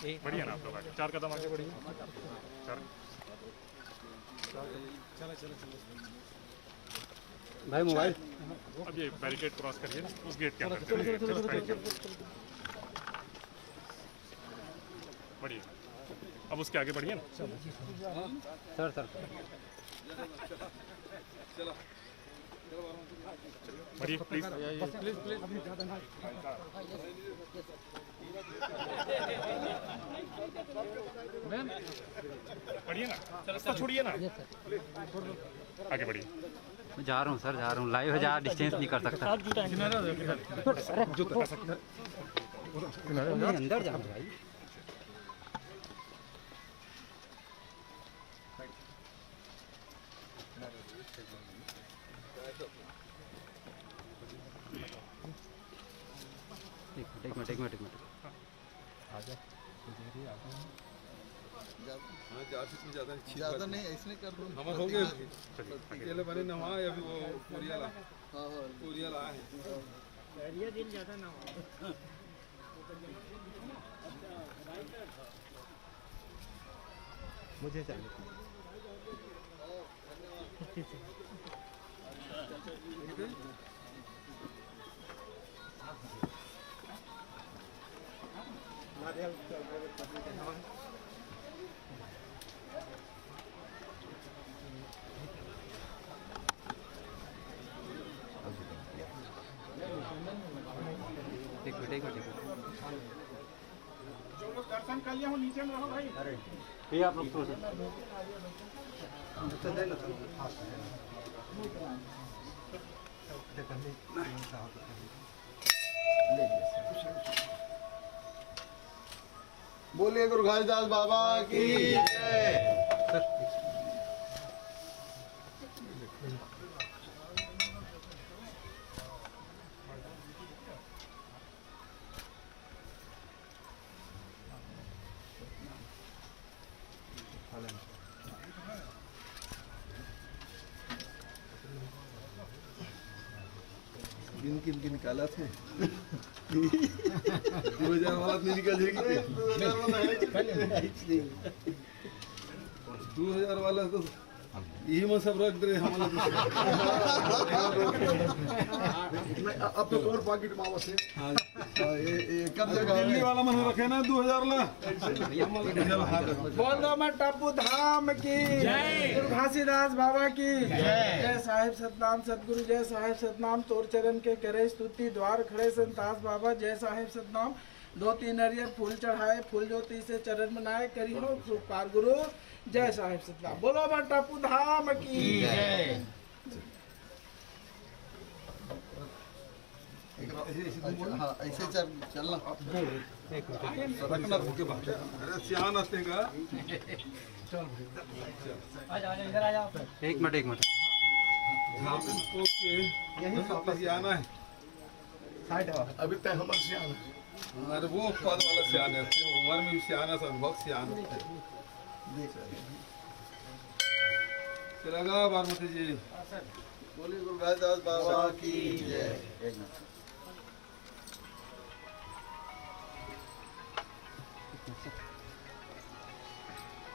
बढ़िया ना आप लोग आगे 4 कदम आगे बढ़िए। 4 भाई मोबाइल अब ये बैरिकेड क्रॉस करिए उस गेट के अंदर चलो बढ़िए। अब उसके आगे बढ़िए ना सर सर बढ़िए प्लीज बढ़िए ना रास्ता छोड़िए ना आगे बढ़िए। मैं जा रहा हूँ सर, जा रहा हूँ। लाइव है, ज़्यादा डिस्टेंस नहीं कर सकता। अंदर जाओ भाई। एक मिनट ज़्यादा नहीं ऐसे कर दो। हमारे हो गए अकेले बने ना वहाँ अभी वो पूरिया ला है दिन ज़्यादा ना हो। मुझे चाहिए एक मिनट जो लोग दर्शन कर लिए हो नीचे में रहो भाई। अरे ये आप लोग थोड़ा बोलिए गुरु घासीदास बाबा की जय। गिन निकाला थे 2000 वाला नहीं निकल जाएगी 2000 वाला तो यही में सब रख दे हमारा अब तो और पॉकेट मावा से हाँ ये कर जगह दिल्ली वाला मन रखे ना 2000 ला बोल दो मैं टापू धाम की जय, गुरु घासीदास बाबा की जय साहिब सतनाम सतगुरु जय साहिब सतनाम तोर चरण के करे स्तुति द्वार खड़े संतास बाबा जय साहिब सतनाम 2-3 नरियर फूल चढ़ाए फूल ज्योति से चरण बनाए करी हो सुपार गुरु जय साहिब सतनाम। बोलो मैं टापू धाम की जय। हाँ ऐसे चलना रखना भूखे बात अरे सियान आते का इधर आ जाओ। एक मिनट यही सियाना है अभी तक हमारे सियान अरे वो पद वाला सियान है उम्र में भी सियाना सब बहुत सियान चलेगा बारमती जी। बोलिए गुरु घासीदास बाबा की जय।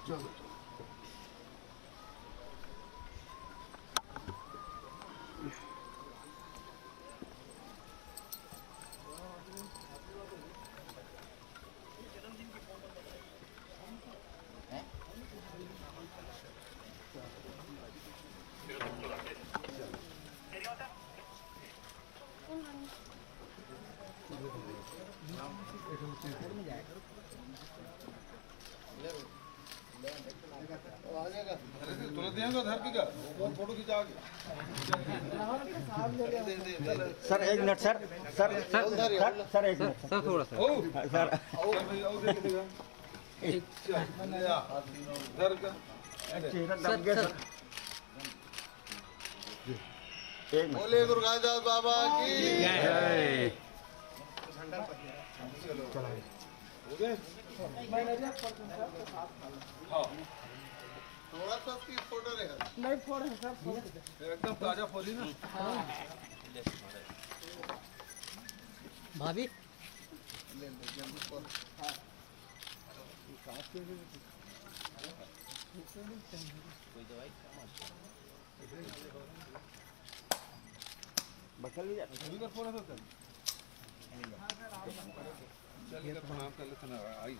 चलो तुरंत देंगे धर का फोटो खिंचा के सर एक मिनट सर एक मिनट सर थोड़ा सा सर धर का बोलिए गुरु घासीदास बाबा की जय। हो गए हाँ थोड़ा सा उसकी फोटो रहेगा नहीं फोड़ है सर फोड़ दे। एकदम ताजा फली ना भाभी ले जल्दी फोटो बचल भी जाता इधर फोन है सर चल इधर प्रणाम कर लेते ना आई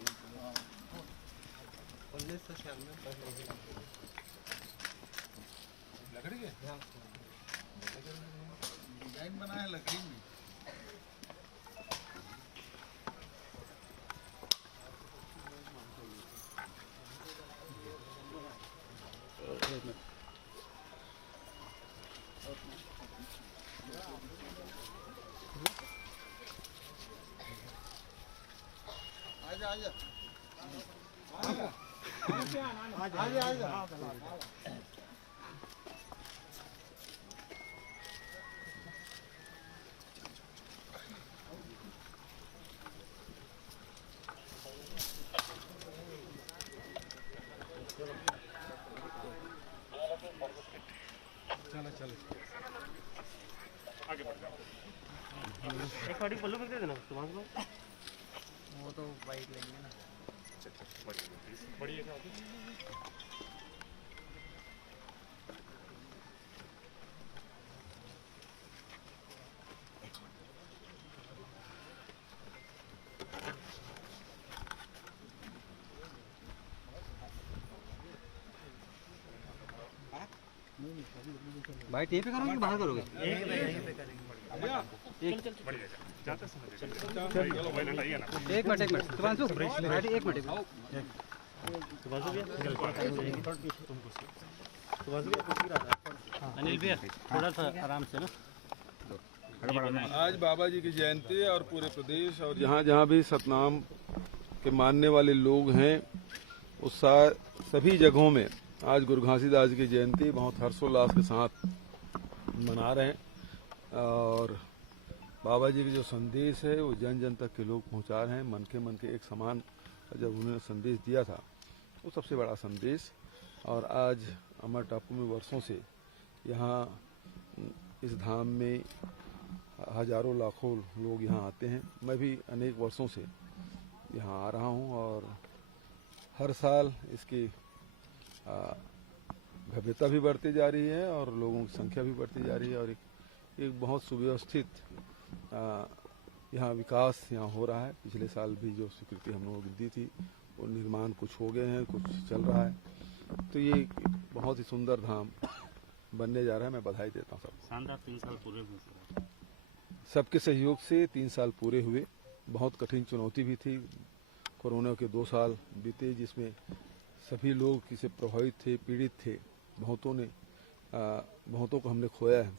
लकड़ी के डिजाइन बना है लकड़ी में आगे बढ़ जाओ। एक गाड़ी पल्लू में दे देना सुभाष को। वो तो बाइक लेंगे ना। बढ़िया क्या होती है? भाई टेप पे करोगे कि बाहर करोगे? जाते समय चलो भाई लटाइए ना। एक मिनट सुभांशु भाई एक मिनट सुभाष भैया सुभाष भैया अनिल भैया थोड़ा सा आराम से ना। आज बाबा जी की जयंती है और पूरे प्रदेश और जहाँ जहाँ भी सतनाम के मानने वाले लोग हैं उस सभी जगहों में आज गुरु घासीदास की जयंती बहुत हर्षोल्लास के साथ मना रहे हैं और बाबा जी के जो संदेश है वो जन जन तक के लोग पहुंचा रहे हैं। मन के एक समान जब उन्होंने संदेश दिया था वो सबसे बड़ा संदेश। और आज अमर टापू में वर्षों से यहाँ इस धाम में हजारों लाखों लोग यहाँ आते हैं। मैं भी अनेक वर्षों से यहाँ आ रहा हूँ और हर साल इसकी भव्यता भी बढ़ती जा रही है और लोगों की संख्या भी बढ़ती जा रही है और एक बहुत सुव्यवस्थित यहाँ विकास यहाँ हो रहा है। पिछले साल भी जो स्वीकृति हम लोगों की दी थी वो निर्माण कुछ हो गए हैं, कुछ चल रहा है। तो ये बहुत ही सुंदर धाम बनने जा रहा है। मैं बधाई देता हूँ सबको। शानदार 3 साल पूरे हुए। सबके सहयोग से 3 साल पूरे हुए। बहुत कठिन चुनौती भी थी। कोरोना के 2 साल बीते जिसमें सभी लोग इससे प्रभावित थे, पीड़ित थे। बहुतों को हमने खोया है।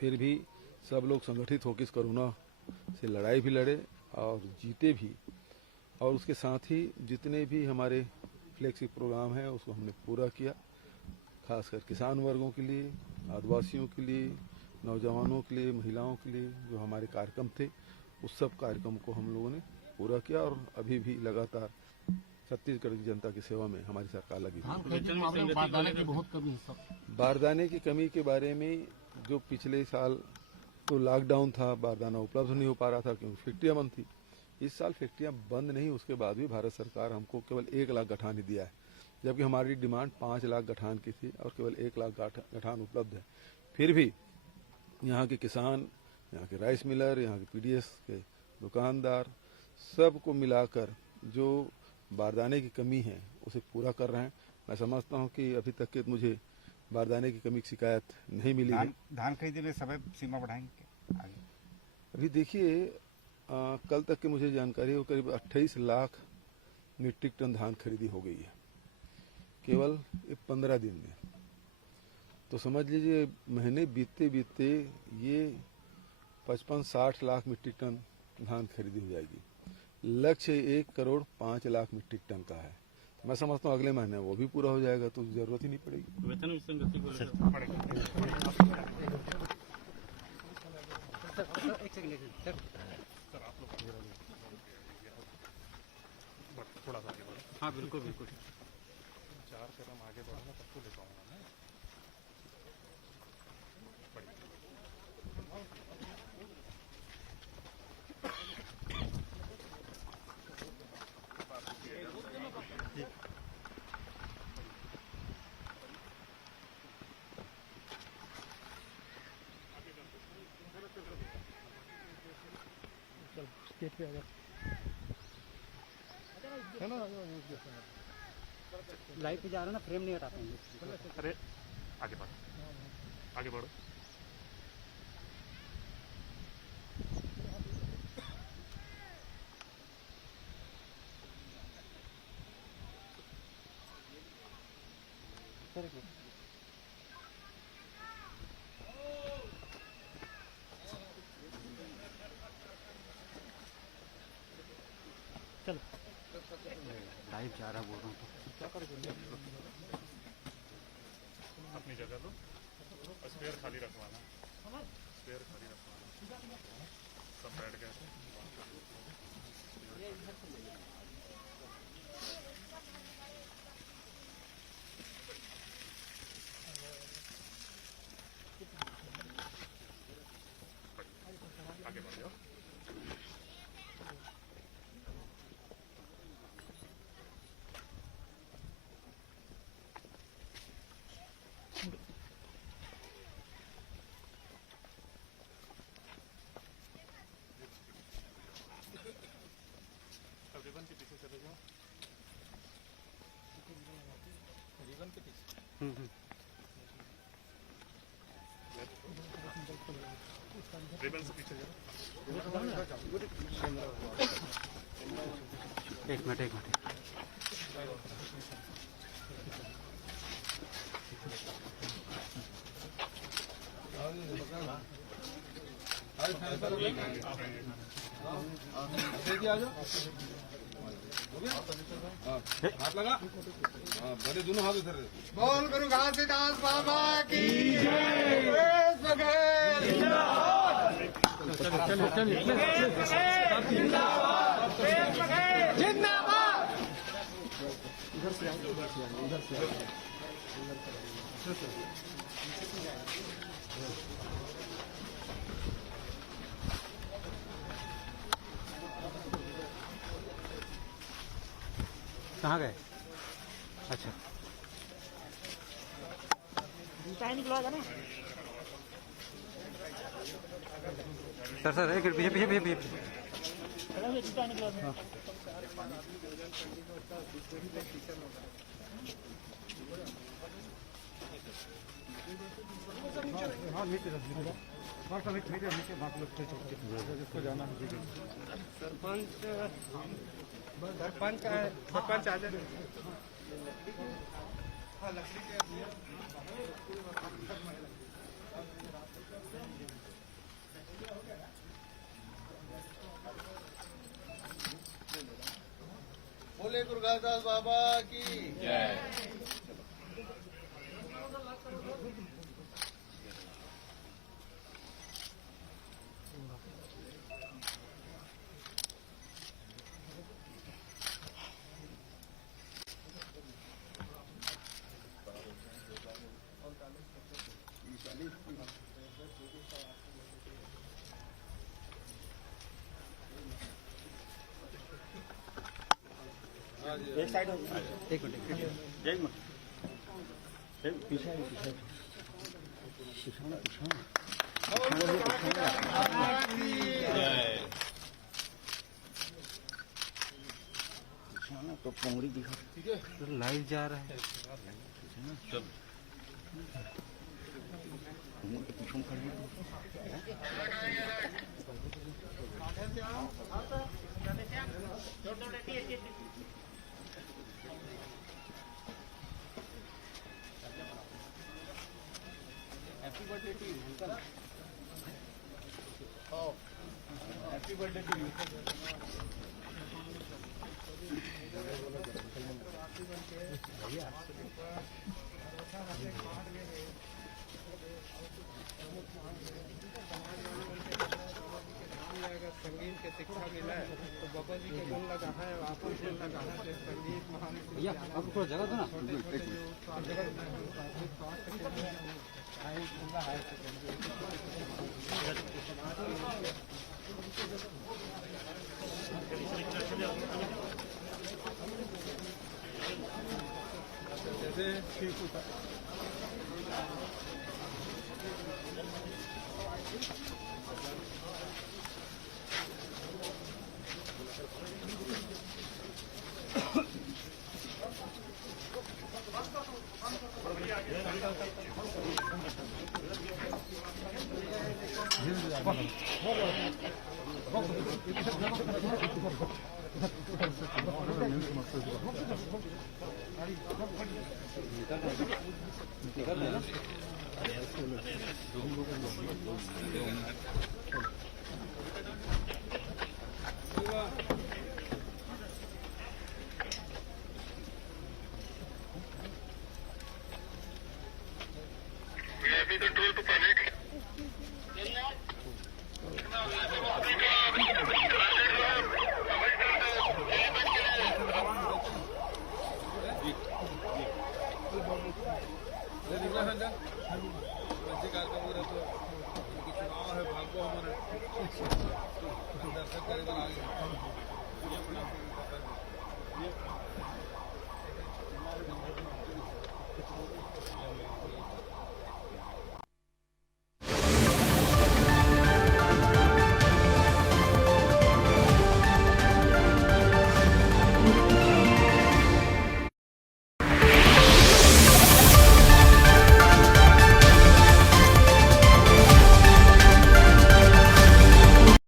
फिर भी सब लोग संगठित होकर इस कोरोना से लड़ाई भी लड़े और जीते भी। और उसके साथ ही जितने भी हमारे फ्लैगशिप प्रोग्राम हैं उसको हमने पूरा किया। खासकर किसान वर्गों के लिए, आदिवासियों के लिए, नौजवानों के लिए, महिलाओं के लिए जो हमारे कार्यक्रम थे उस सब कार्यक्रम को हम लोगों ने पूरा किया और अभी भी लगातार छत्तीसगढ़ की जनता की सेवा में हमारी सरकार लगी हुई है। बारदाने की कमी के बारे में जो पिछले साल तो लॉकडाउन था, बारदाना उपलब्ध नहीं हो पा रहा था क्योंकि फैक्ट्रियां बंद थी। इस साल फैक्ट्रियां बंद नहीं, उसके बाद भी भारत सरकार हमको केवल 1 लाख गठान ही दिया है, जबकि हमारी डिमांड 5 लाख गठान की थी और केवल 1 लाख गठान उपलब्ध है। फिर भी यहाँ के किसान, यहाँ के राइस मिलर, यहाँ के पीडीएस के दुकानदार सबको मिलाकर जो बारदाने की कमी है उसे पूरा कर रहे हैं। मैं समझता हूँ कि अभी तक के मुझे बारदाने की कमी की शिकायत नहीं मिली है। धान खरीदने में समय सीमा बढ़ाएंगे आगे? अभी देखिए कल तक की मुझे जानकारी है करीब 28 लाख मीट्रिक टन धान खरीदी हो गई है केवल 15 दिन में। तो समझ लीजिए महीने बीतते बीतते ये 55-60 लाख मीट्रिक टन धान खरीदी हो जाएगी। लक्ष्य 1 करोड़ 5 लाख मीट्रिक टन का है। मैं समझता हूँ अगले महीने वो भी पूरा हो जाएगा तो जरूरत ही नहीं पड़ेगी। वेतन विसंगति को थोड़ा सा आगे बढ़ो। हाँ बिल्कुल 4 कदम आगे बढ़ो तब तो ले पाऊंगा मैं। लाइव पे जा रहा है ना, फ्रेम नहीं हटा पाएंगे। अरे आगे बढ़ो, आगे बढ़ो। चलो लाइव जा रहा बोल रहा हूँ तो अपनी जगह लो, स्पेयर खाली रखवाना, स्पेयर खाली रखवाना, सब बैठ गए। आगे बढ़ जाओ। अब रिबन के पीछे चले जाओ। रिबन के पीछे रिबन से पीछे जाओ। एक मिनट हाथ लगा, बड़े दोनों हाथ उधर। बोल गुरु घासीदास बाबा की कहाँ गए? अच्छा सर एक पीछे सरपंच आ जाए। बोले गुरु घासीदास बाबा की जय। एक साइड एक मिनट पीछे तो पोंगड़ी दिखा। ठीक है लाइव जा रहा है। पीछे खड़ी happy birthday to you uncle. Happy birthday to you. संगीत के शिक्षा मिला है तो बाबा जी के गुण लगा है, आपको गुण लगा है। संगीत महान भैया आपको थोड़ा जगह दो ना।